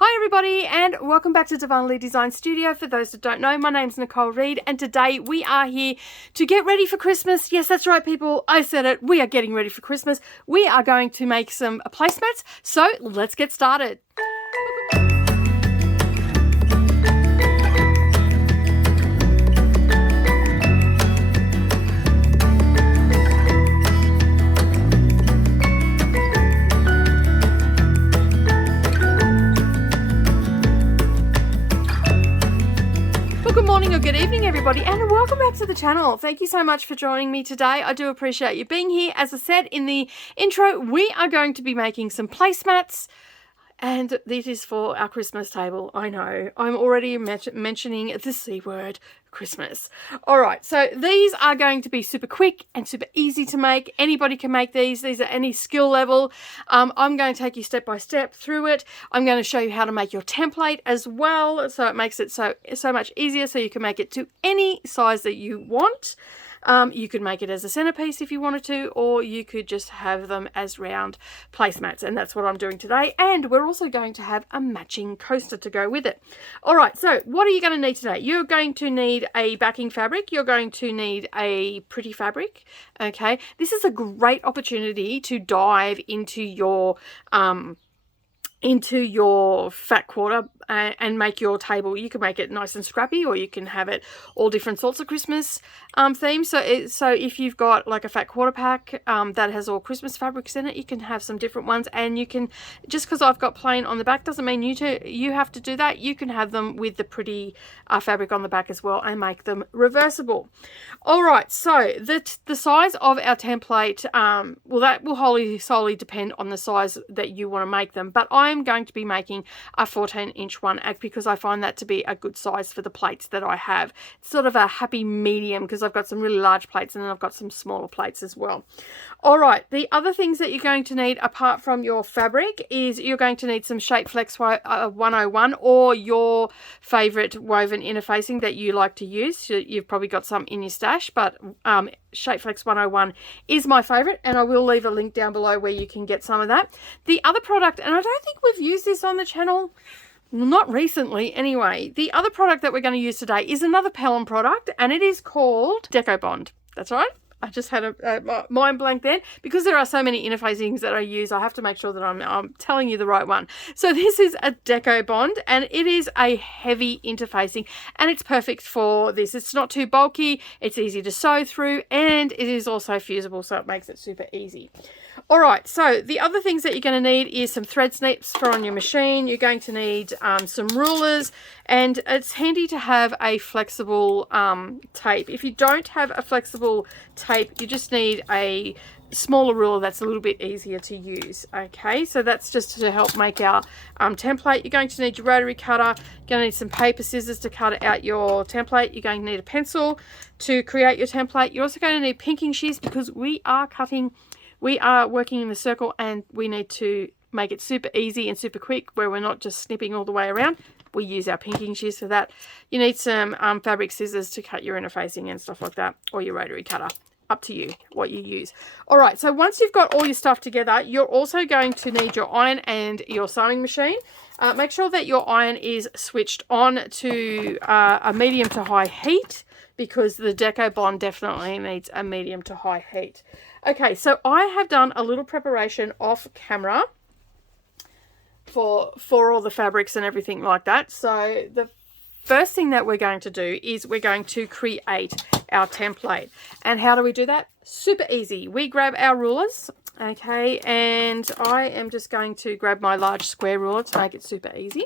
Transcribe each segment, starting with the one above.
Hi everybody and welcome back to Darvanalee Designs Studio. For those that don't know, my name's Nicole Reed and today we are here to get ready for Christmas. Yes, that's right people, I said it, we are getting ready for Christmas. We are going to make some placemats, so let's get started. Good morning or good evening everybody and welcome back to the channel. Thank you so much for joining me today. I do appreciate you being here. As I said in the intro, we are going to be making some placemats and this is for our Christmas table. I know, I'm already mentioning the C word, Christmas. All right, so these are going to be super quick and super easy to make. Anybody can make these. These are any skill level. I'm going to take you step by step through it. I'm going to show you how to make your template as well, so it makes it so much easier, so you can make it to any size that you want. You could make it as a centerpiece if you wanted to, or you could just have them as round placemats, and that's what I'm doing today. And we're also going to have a matching coaster to go with it. All right, so what are you going to need today? You're going to need a backing fabric. You're going to need a pretty fabric. Okay, this is a great opportunity to dive into your fat quarter and make your table. You can make it nice and scrappy, or you can have it all different sorts of Christmas themes. So if you've got like a fat quarter pack that has all Christmas fabrics in it, you can have some different ones. And you can, just because I've got plain on the back doesn't mean you have to do that. You can have them with the pretty fabric on the back as well and make them reversible. All right, so the size of our template, well, that will wholly solely depend on the size that you want to make them, but I'm going to be making a 14-inch one because I find that to be a good size for the plates that I have. It's sort of a happy medium because I've got some really large plates and then I've got some smaller plates as well. All right, the other things that you're going to need apart from your fabric is you're going to need some Shapeflex 101 or your favorite woven interfacing that you like to use. So you've probably got some in your stash, but Shapeflex 101 is my favorite, and I will leave a link down below where you can get some of that. The other product, and I don't think we've used this on the channel, not recently anyway, the other product that we're going to use today is another Pellon product, and it is called Deco Bond. That's right, I just had a mind blank then. Because there are so many interfacings that I use, I have to make sure that I'm telling you the right one. So this is a Deco Bond, and it is a heavy interfacing, and it's perfect for this. It's not too bulky, it's easy to sew through, and it is also fusible, so it makes it super easy. All right, so the other things that you're going to need is some thread snips for on your machine. You're going to need some rulers, and it's handy to have a flexible tape. If you don't have a flexible tape, you just need a smaller ruler that's a little bit easier to use. Okay, so that's just to help make our template. You're going to need your rotary cutter. You're going to need some paper scissors to cut out your template. You're going to need a pencil to create your template. You're also going to need pinking shears because we are working in the circle and we need to make it super easy and super quick where we're not just snipping all the way around. We use our pinking shears for that. You need some fabric scissors to cut your interfacing and stuff like that, or your rotary cutter. Up to you what you use. All right, so once you've got all your stuff together, you're also going to need your iron and your sewing machine. Make sure that your iron is switched on to a medium to high heat, because the Deco Bond definitely needs a medium to high heat. Okay, so I have done a little preparation off camera for all the fabrics and everything like that. So the first thing that we're going to do is we're going to create our template. And how do we do that? Super easy. We grab our rulers, okay, and I am just going to grab my large square ruler to make it super easy.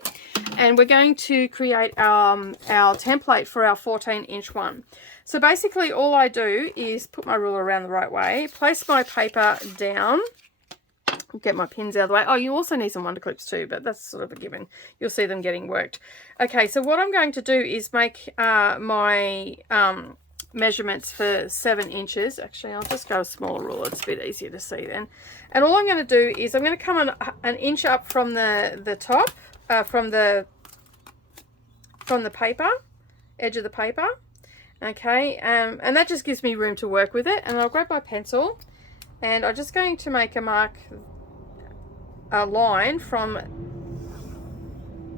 And we're going to create our template for our 14-inch one. So basically all I do is put my ruler around the right way, place my paper down, get my pins out of the way. Oh, you also need some wonder clips too, but that's sort of a given. You'll see them getting worked. Okay, so what I'm going to do is make my measurements for 7 inches. Actually, I'll just go a smaller ruler. It's a bit easier to see then. And all I'm going to do is I'm going to come an inch up from the top, from the paper, edge of the paper. Okay, and that just gives me room to work with it. And I'll grab my pencil and I'm just going to make a line from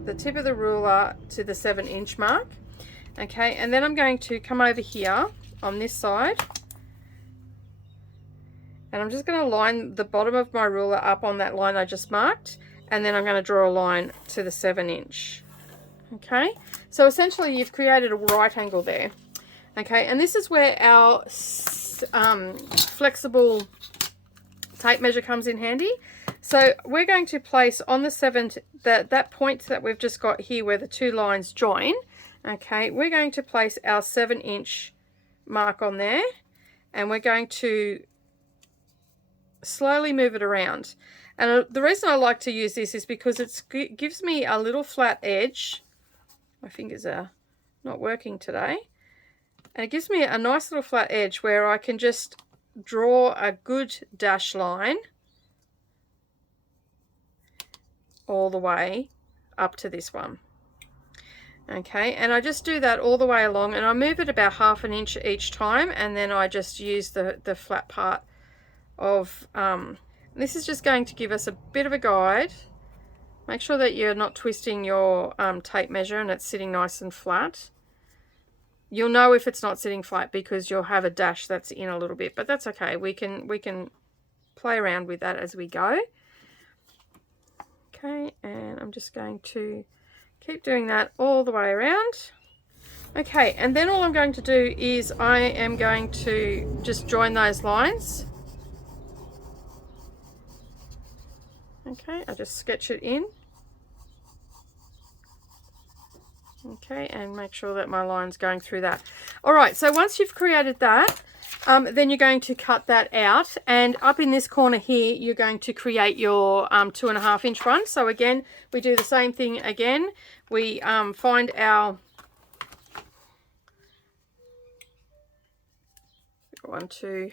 the tip of the ruler to the 7-inch mark. Okay, and then I'm going to come over here on this side, and I'm just going to line the bottom of my ruler up on that line I just marked, and then I'm going to draw a line to the 7-inch. Okay, so essentially you've created a right angle there. Okay, and this is where our flexible tape measure comes in handy. So we're going to place on the 7th, that point that we've just got here where the two lines join. Okay, we're going to place our 7-inch mark on there, and we're going to slowly move it around. And the reason I like to use this is because it gives me a little flat edge. My fingers are not working today. And it gives me a nice little flat edge where I can just draw a good dash line all the way up to this one. Okay, and I just do that all the way along, and I move it about 1/2 inch each time, and then I just use the flat part of this is just going to give us a bit of a guide. Make sure that you're not twisting your tape measure and it's sitting nice and flat. You'll know if it's not sitting flat because you'll have a dash that's in a little bit, but that's okay. We can play around with that as we go. Okay, and I'm just going to keep doing that all the way around. Okay, and then all I'm going to do is I am going to just join those lines. Okay, I just sketch it in. Okay, and make sure that my line's going through that. All right, so once you've created that, then you're going to cut that out, and up in this corner here you're going to create your 2.5 inch one. So again, we do the same thing again. We find our 1, 2.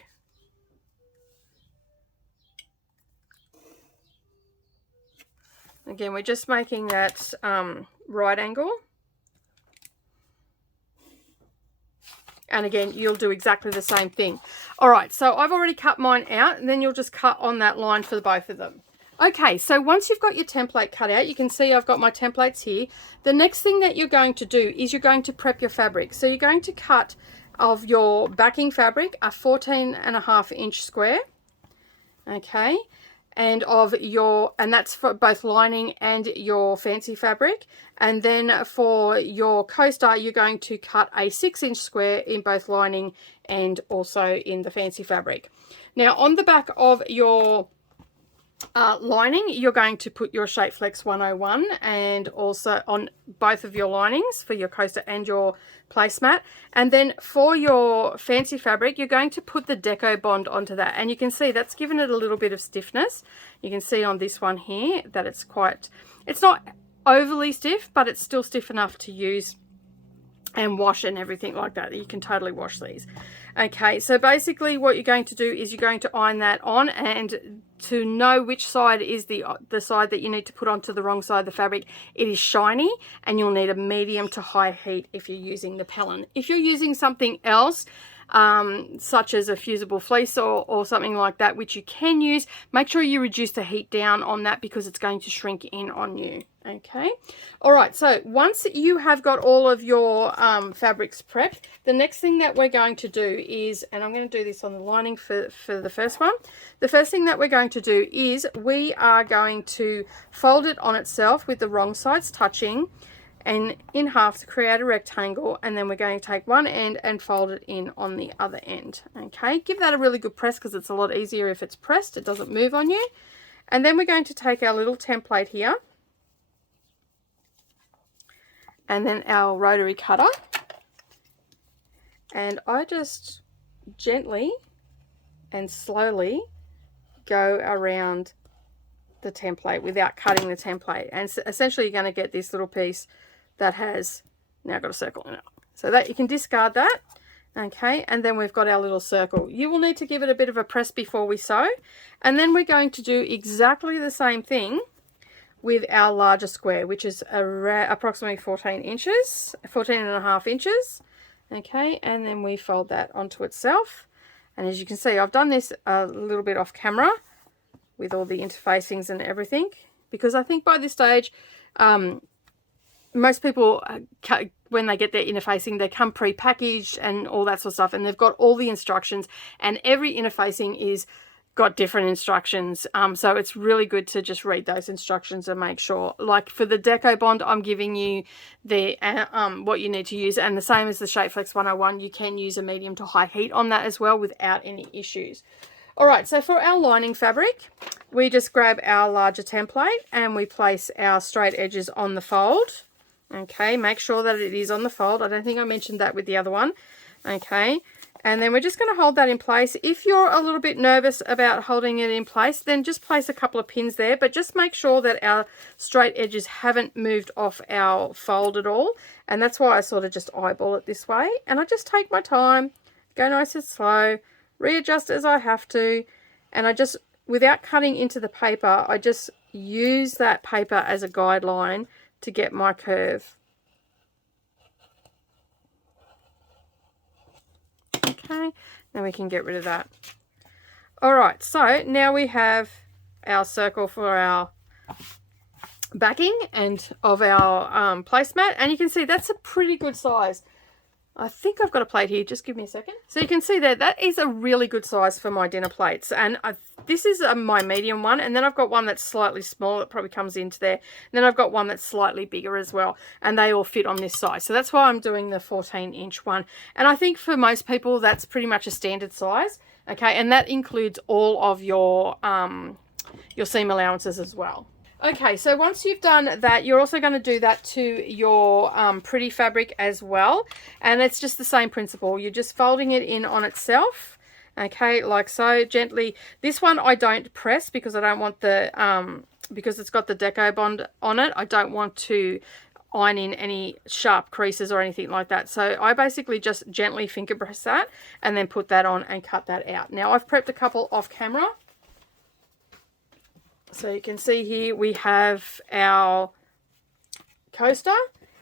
Again, we're just making that right angle. And again, you'll do exactly the same thing. All right, so I've already cut mine out, and then you'll just cut on that line for both of them. Okay, so once you've got your template cut out, you can see I've got my templates here. The next thing that you're going to do is you're going to prep your fabric. So you're going to cut of your backing fabric a 14.5 inch square. Okay, and that's for both lining and your fancy fabric. And then for your coaster, you're going to cut a 6-inch square in both lining and also in the fancy fabric. Now on the back of your lining, you're going to put your Shape Flex 101, and also on both of your linings for your coaster and your placemat. And then for your fancy fabric, you're going to put the Deco Bond onto that, and you can see that's given it a little bit of stiffness. You can see on this one here that it's not overly stiff, but it's still stiff enough to use and wash and everything like that. You can totally wash these. Okay, so basically what you're going to do is you're going to iron that on, and to know which side is the side that you need to put onto the wrong side of the fabric, it is shiny, and you'll need a medium to high heat if you're using the Pellon. If you're using something else, such as a fusible fleece or something like that, which you can use, make sure you reduce the heat down on that because it's going to shrink in on you. Okay, all right, so once you have got all of your fabrics prepped, the next thing that we're going to do is, and I'm going to do this on the lining for the first one, the first thing that we're going to do is we are going to fold it on itself with the wrong sides touching and in half to create a rectangle, and then we're going to take one end and fold it in on the other end. Okay, give that a really good press because it's a lot easier if it's pressed, it doesn't move on you. And then we're going to take our little template here and then our rotary cutter, and I just gently and slowly go around the template without cutting the template, and essentially you're going to get this little piece that has now got a circle in it, so that you can discard that. Okay, and then we've got our little circle. You will need to give it a bit of a press before we sew, and then we're going to do exactly the same thing with our larger square, which is approximately 14 and a half inches. Okay, and then we fold that onto itself, and as you can see, I've done this a little bit off camera with all the interfacings and everything, because I think by this stage most people, when they get their interfacing, they come pre-packaged and all that sort of stuff, and they've got all the instructions, and every interfacing is got different instructions. So it's really good to just read those instructions and make sure. Like for the Deco Bond, I'm giving you the what you need to use, and the same as the Shapeflex 101, you can use a medium to high heat on that as well without any issues. All right, so for our lining fabric, we just grab our larger template and we place our straight edges on the fold. Okay, make sure that it is on the fold. I don't think I mentioned that with the other one. Okay, and then we're just going to hold that in place. If you're a little bit nervous about holding it in place, then just place a couple of pins there, but just make sure that our straight edges haven't moved off our fold at all. And that's why I sort of just eyeball it this way. And I just take my time, go nice and slow, readjust as I have to, and I just, without cutting into the paper, I just use that paper as a guideline to get my curve. Okay, then we can get rid of that. All right, so now we have our circle for our backing and of our placemat, and you can see that's a pretty good size. I think I've got a plate here, just give me a second. So you can see there, that is a really good size for my dinner plates. And this is my medium one, and then I've got one that's slightly small, that probably comes into there. And then I've got one that's slightly bigger as well, and they all fit on this size. So that's why I'm doing the 14-inch one. And I think for most people, that's pretty much a standard size. Okay, and that includes all of your seam allowances as well. Okay, so once you've done that, you're also going to do that to your pretty fabric as well. And it's just the same principle. You're just folding it in on itself. Okay, like so, gently. This one I don't press because I don't want the, because it's got the Deco Bond on it, I don't want to iron in any sharp creases or anything like that. So I basically just gently finger press that and then put that on and cut that out. Now I've prepped a couple off camera. So you can see here we have our coaster,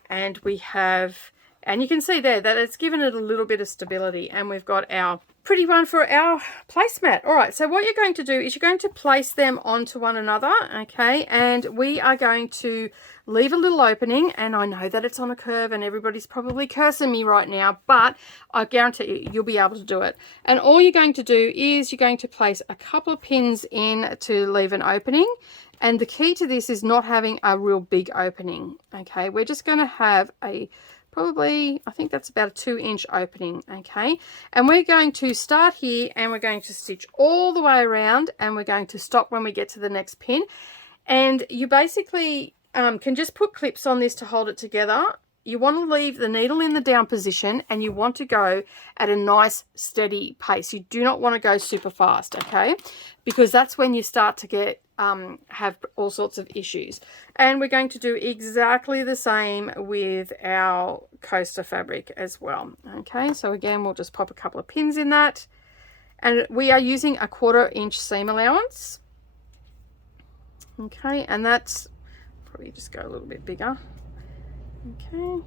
and we have, and you can see there that it's given it a little bit of stability, and we've got our pretty one for our placemat. All right, so what you're going to do is you're going to place them onto one another, okay, and we are going to leave a little opening, and I know that it's on a curve and everybody's probably cursing me right now, but I guarantee you, you'll be able to do it. And all you're going to do is you're going to place a couple of pins in to leave an opening, and the key to this is not having a real big opening. Okay, we're just going to have a probably, I think that's about a 2-inch opening. Okay, and we're going to start here and we're going to stitch all the way around, and we're going to stop when we get to the next pin. And you basically can just put clips on this to hold it together. You want to leave the needle in the down position, and you want to go at a nice steady pace. You do not want to go super fast, okay, because that's when you start to get have all sorts of issues. And we're going to do exactly the same with our coaster fabric as well. Okay, so again, we'll just pop a couple of pins in that, and we are using a 1/4-inch seam allowance. Okay, and that's probably just go a little bit bigger. Okay,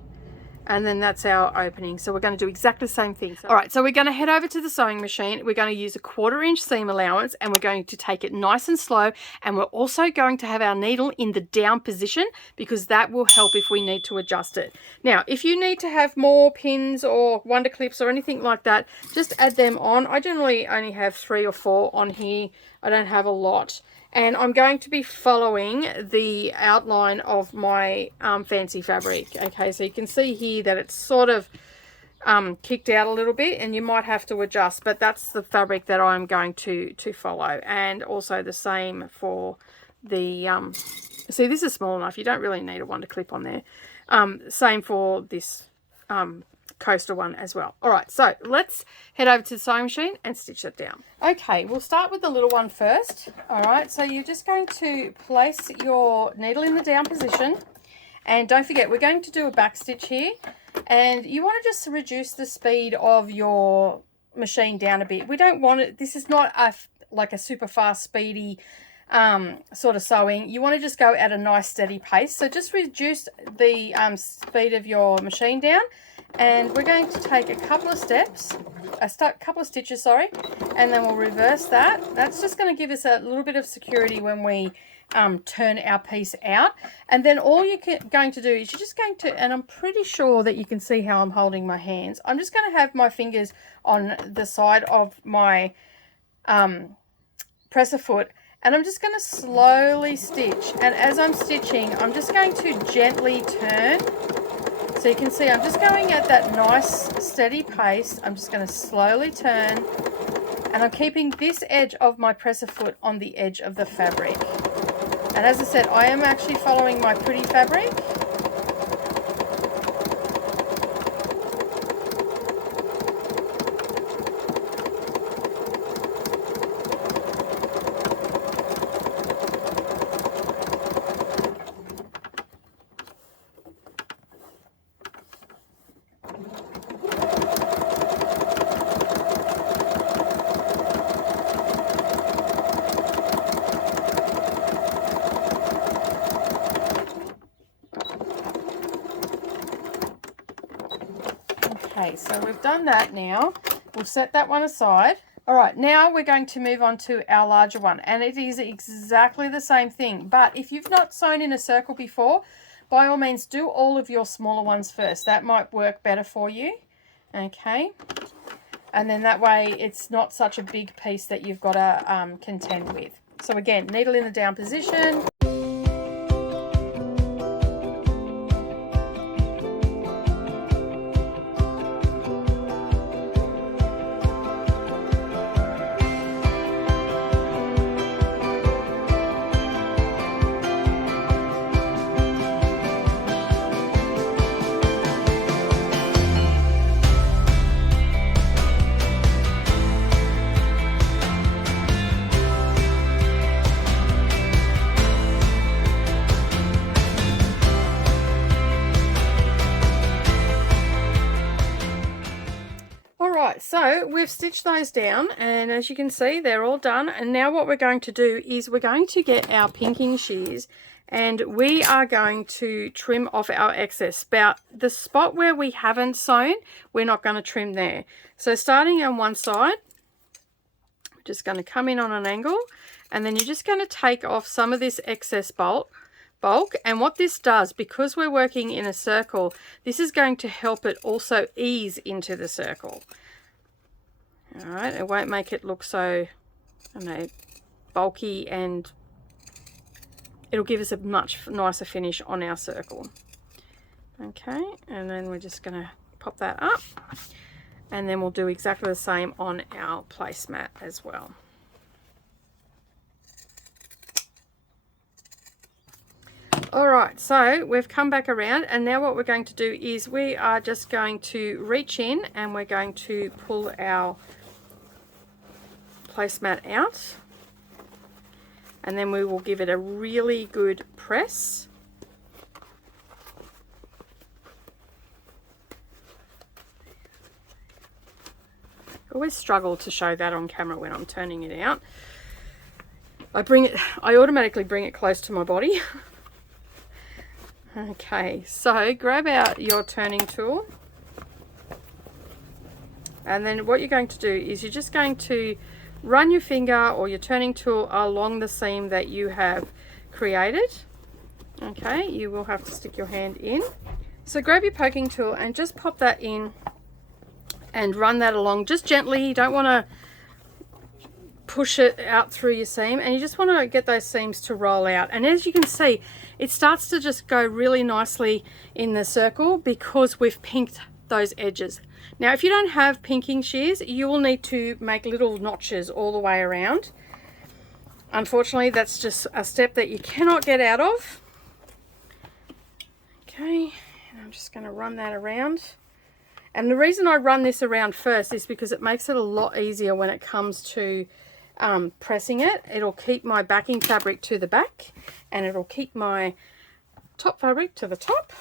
and then that's our opening. So we're going to do exactly the same thing. All right, so we're going to head over to the sewing machine. We're going to use a 1/4-inch seam allowance, and we're going to take it nice and slow, and we're also going to have our needle in the down position because that will help if we need to adjust it. Now, if you need to have more pins or wonder clips or anything like that, just add them on. I generally only have 3 or 4 on here. I don't have a lot. And I'm going to be following the outline of my fancy fabric. Okay, so you can see here that it's sort of kicked out a little bit, and you might have to adjust, but that's the fabric that I'm going to follow. And also the same for the, see, this is small enough. You don't really need a wonder clip on there. Same for this coaster one as well. All right, so let's head over to the sewing machine and stitch it down. Okay, we'll start with the little one first. All right, so you're just going to place your needle in the down position, and don't forget we're going to do a back stitch here, and you want to just reduce the speed of your machine down a bit. We don't want it, this is not like a super fast speedy sort of sewing. You want to just go at a nice steady pace, so just reduce the speed of your machine down. And we're going to take a couple of steps, couple of stitches, sorry, and then we'll reverse that. That's just going to give us a little bit of security when we turn our piece out. And then all you're going to do is you're just going to, and I'm pretty sure that you can see how I'm holding my hands, I'm just going to have my fingers on the side of my presser foot, and I'm just going to slowly stitch. And as I'm stitching, I'm just going to gently turn. So you can see I'm just going at that nice steady pace. I'm just going to slowly turn, and I'm keeping this edge of my presser foot on the edge of the fabric. And as I said, I am actually following my pretty fabric. Okay, so we've done that now. We'll set that one aside. All right, now we're going to move on to our larger one, and it is exactly the same thing. But if you've not sewn in a circle before, by all means do all of your smaller ones first. That might work better for you. Okay, and then that way it's not such a big piece that you've got to contend with. So again, needle in the down position. So we've stitched those down, and as you can see they're all done. And now what we're going to do is we're going to get our pinking shears, and we are going to trim off our excess. About the spot where we haven't sewn, we're not going to trim there. So starting on one side, we're just going to come in on an angle, and then you're just going to take off some of this excess bulk. And what this does, because we're working in a circle, this is going to help it also ease into the circle. All right, it won't make it look so, I don't know, bulky, and it'll give us a much nicer finish on our circle. Okay, and then we're just going to pop that up, and then we'll do exactly the same on our placemat as well. All right, so we've come back around, and now what we're going to do is we are just going to reach in, and we're going to pull our placemat out, and then we will give it a really good press. I always struggle to show that on camera when I'm turning it out. I automatically bring it close to my body. Okay, so grab out your turning tool, and then what you're going to do is you're just going to run your finger or your turning tool along the seam that you have created. Okay, you will have to stick your hand in. So grab your poking tool and just pop that in and run that along just gently. You don't want to push it out through your seam, and you just want to get those seams to roll out. And as you can see, it starts to just go really nicely in the circle because we've pinked those edges. Now if you don't have pinking shears, you will need to make little notches all the way around. Unfortunately, that's just a step that you cannot get out of. Okay, and I'm just going to run that around. And the reason I run this around first is because it makes it a lot easier when it comes to pressing it. It'll keep my backing fabric to the back, and it'll keep my top fabric to the top.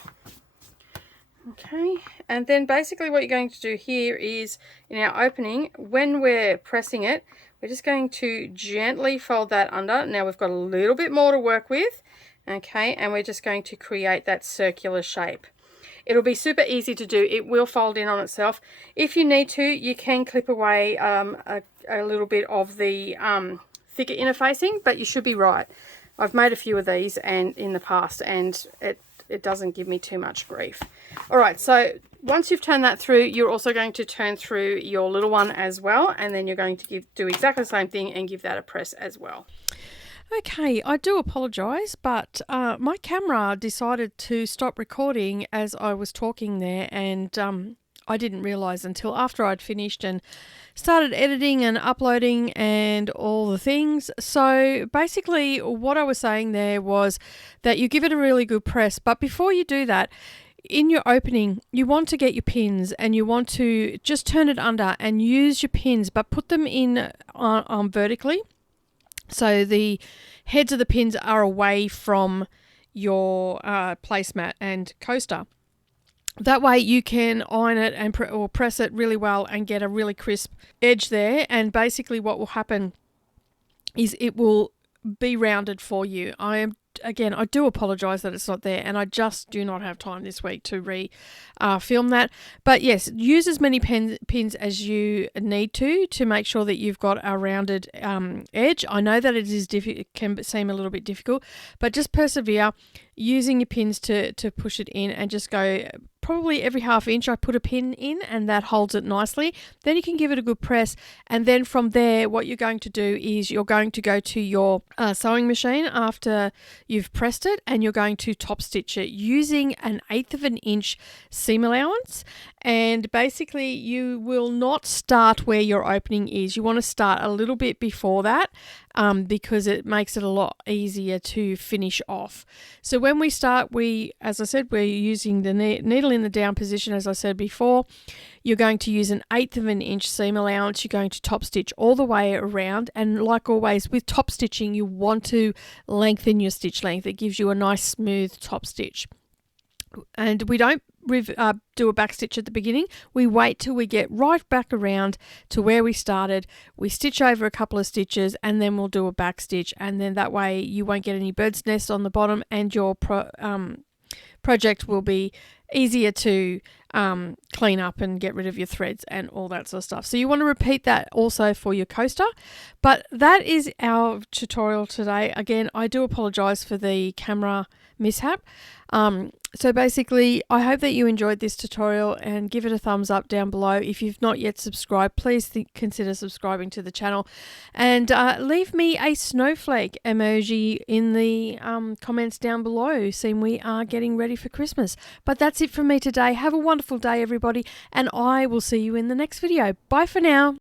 Okay, and then basically what you're going to do here is in our opening, when we're pressing it, we're just going to gently fold that under. Now we've got a little bit more to work with. Okay, and we're just going to create that circular shape. It'll be super easy to do. It will fold in on itself. If you need to, you can clip away a little bit of the thicker interfacing, but you should be right. I've made a few of these and in the past, and it doesn't give me too much grief. All right, so once you've turned that through, you're also going to turn through your little one as well, and then you're going to do exactly the same thing and give that a press as well. Okay, I do apologise, but my camera decided to stop recording as I was talking there, and I didn't realise until after I'd finished and started editing and uploading and all the things. So basically what I was saying there was that you give it a really good press, but before you do that, in your opening, you want to get your pins and you want to just turn it under and use your pins, but put them in vertically. So the heads of the pins are away from your placemat and coaster. That way you can iron it and or press it really well and get a really crisp edge there. And basically what will happen is it will be rounded for you. Again, I do apologise that it's not there, and I just do not have time this week to film that. But yes, use as many pins as you need to make sure that you've got a rounded edge. I know that it can seem a little bit difficult, but just persevere using your pins to push it in, and just go probably every half inch I put a pin in, and that holds it nicely. Then you can give it a good press, and then from there what you're going to do is you're going to go to your sewing machine after you've pressed it, and you're going to top stitch it using 1/8 of an inch seam allowance. And basically you will not start where your opening is. You want to start a little bit before that, because it makes it a lot easier to finish off. So when we start, as I said, we're using the needle in the down position, as I said before. You're going to use 1/8 of an inch seam allowance. You're going to top stitch all the way around, and like always with top stitching, you want to lengthen your stitch length. It gives you a nice smooth top stitch. And we don't do a back stitch at the beginning. We wait till we get right back around to where we started. We stitch over a couple of stitches, and then we'll do a back stitch, and then that way you won't get any bird's nests on the bottom, and your project will be easier to clean up and get rid of your threads and all that sort of stuff. So you want to repeat that also for your coaster. But that is our tutorial today. Again, I do apologize for the camera mishap. So basically, I hope that you enjoyed this tutorial, and give it a thumbs up down below. If you've not yet subscribed, please consider subscribing to the channel, and leave me a snowflake emoji in the comments down below, seeing we are getting ready for Christmas. But that's it from me today. Have a wonderful day, everybody, and I will see you in the next video. Bye for now.